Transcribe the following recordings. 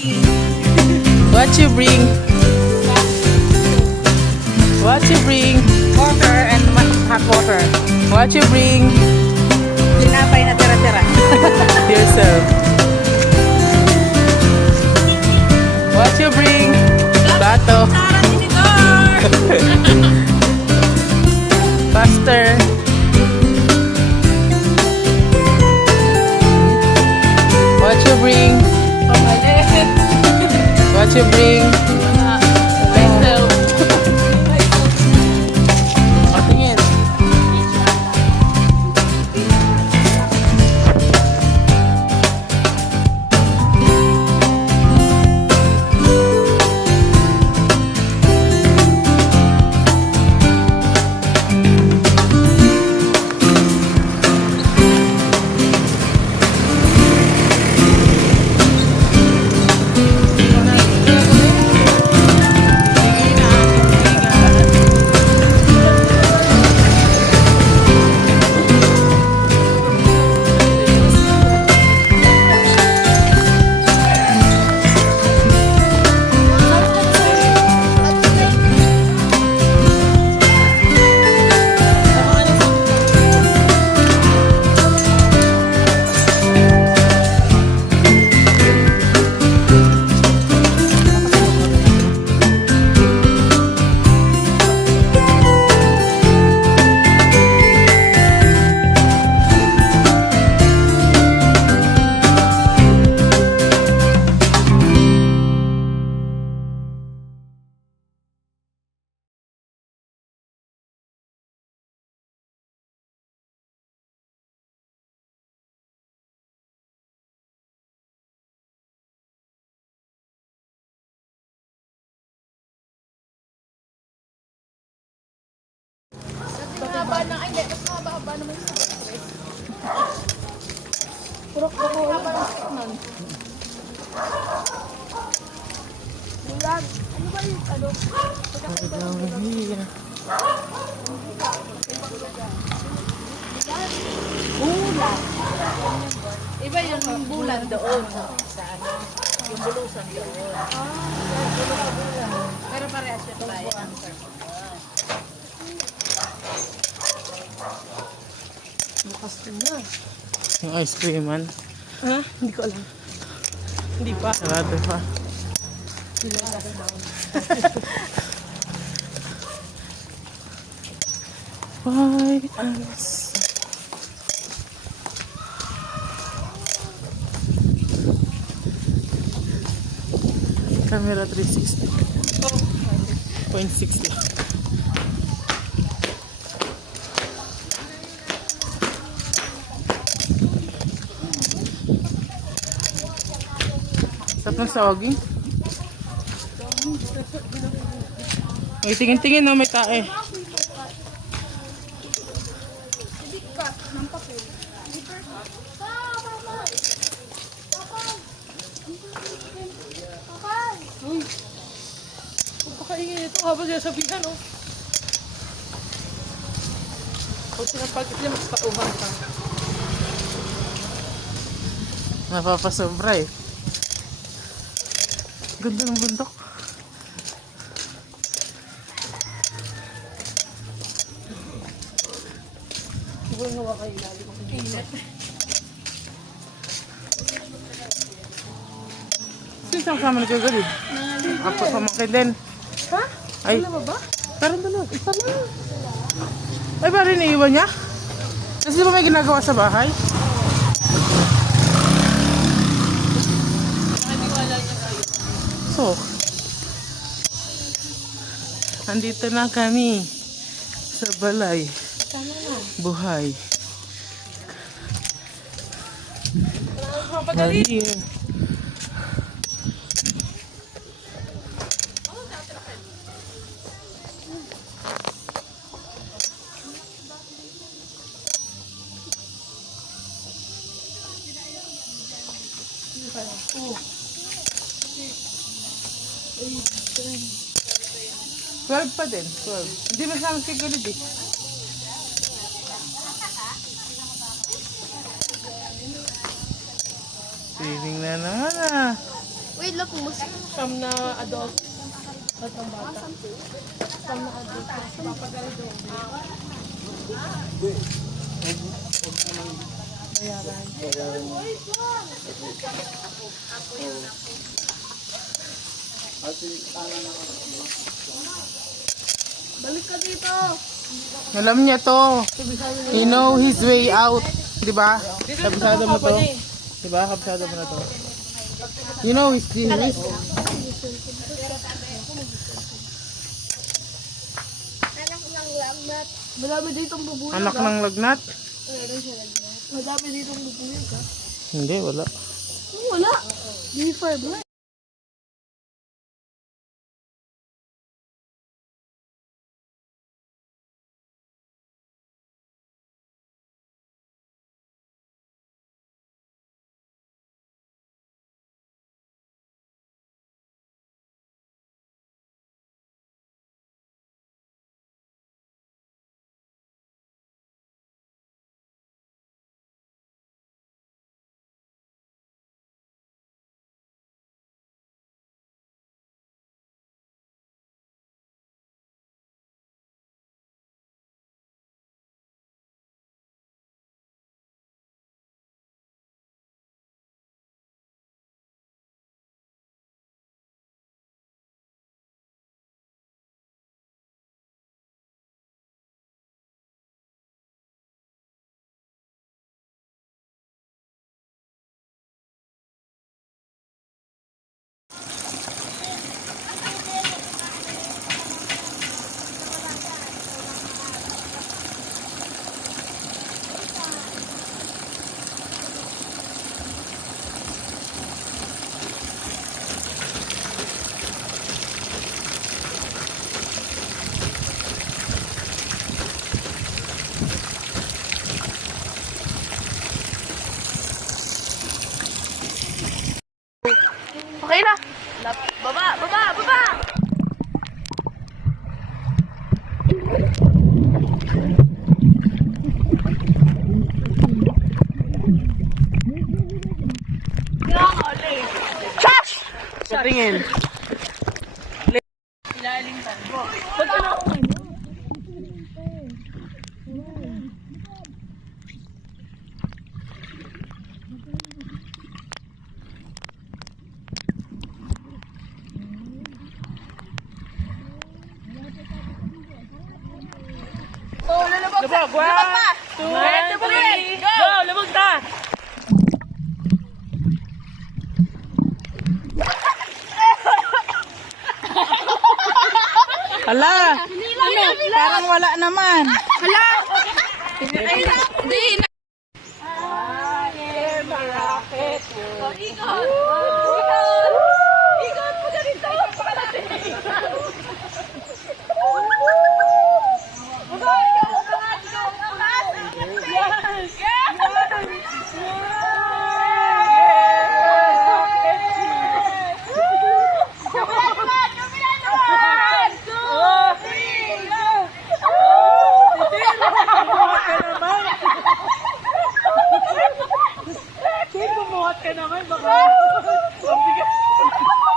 bring? What you bring? What you bring? Water and hot water. What you bring? Tinapay na tira-tira. Yourself. What you bring? Plato. Faster. What you bring? What you bring? Myself. Patingin. Mahaba na. Ay, hindi. Mas mahaba naman sa breakfast. Puro ko mahaba ng stick nun. Bulag. Ano ba yung ano? Bulan. Iba yung bulan doon. Sa ano? Yung bulusan doon. Pero parehas siya tayo. Bukas na. Yung ice cream man. Ha? Hindi ko alam. Hindi pa. Sarado pa. Why us? Camera 360. Oh. 0.60. Sarap ng saging. May tingin-tingin no, may tae. Uy. Pagpakaingin ito habang siya sabihan, oh. Pag sinapagit niya, mas tauhan ka. Napapasobra eh. Ganda ng bundok. Huwag nawa kayo lalo. Ingat. Sino siyang kasama na kagad eh? Apo pamangkin din. Ha? Ay. Wala ba ba? Parang dalawa. Isa na. Ay, parang iniiwan niya? Kasi di ba may ginagawa sa bahay? So, andito na kami sa balay. Tama na. Buhay. Papadali. Oh. 12 pa din. 12. Hindi masama si Gulid eh. Swimming na naman ah. Wait, kung mas Siyam na adult. At ang bata. Siyam na adult. Papagaldo. Bayaran. balik ka dito. Alam niya to. He know his way out. Diba? Kabisado mo to. Diba? Kabisado mo na to. You know his business. Madami ditong bubuyog Anak ka. ng lagnat? Madami ditong bubuyog ka. Hindi, wala. Wala. B5 na. Okay na. Baba, baba, baba. Josh! Sa tingin. Lubog, 1, 2, 3, go! Lubog na! Hala! Parang wala naman. Hala! Hindi.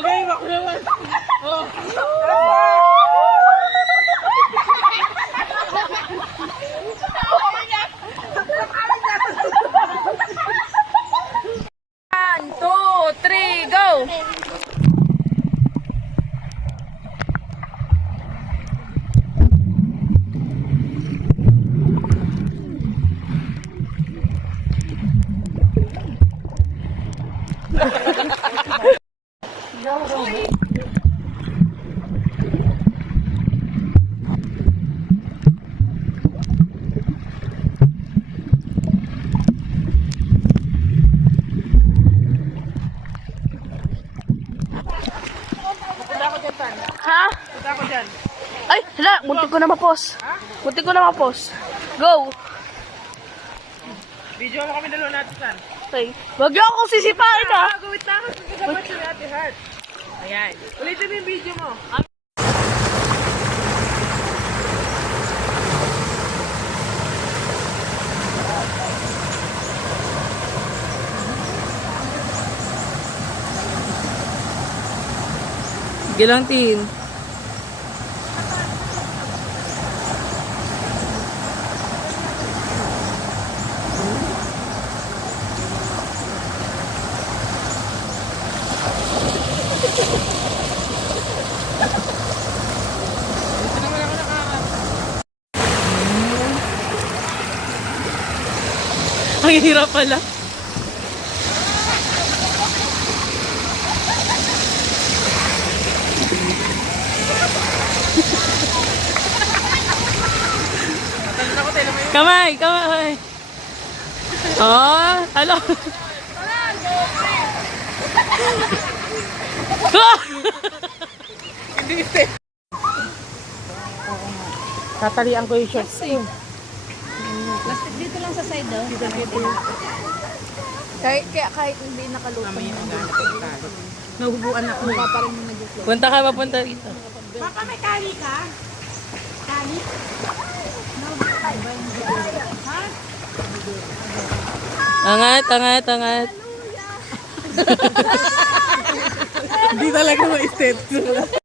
Okay, bako naman. Oh. One, two, three, go! Ha? Punta ko dyan. Ay, hala, muntik ko na mapos. Muntik ko na mapos. Go! Video mo kami dalawa natin saan. Okay. Wag niyo akong sisipain ha. Gawit na ako. Pagkasabat si Ate Heart. Ayan. Ulitin mo yung video mo. Sige lang, Tin. Ang hirap pala. Kamay, kamay. Oh, alo. Tatalian ko yung shorts ko. Plastic dito lang sa side daw. Kahit hindi nakalutong. Nahubuan ako. Mukha pa rin yung nag-flow. Punta ka, papunta rito. Papa, may kali ka? Kali? Angat, angat, angat. Hindi talaga ma-step.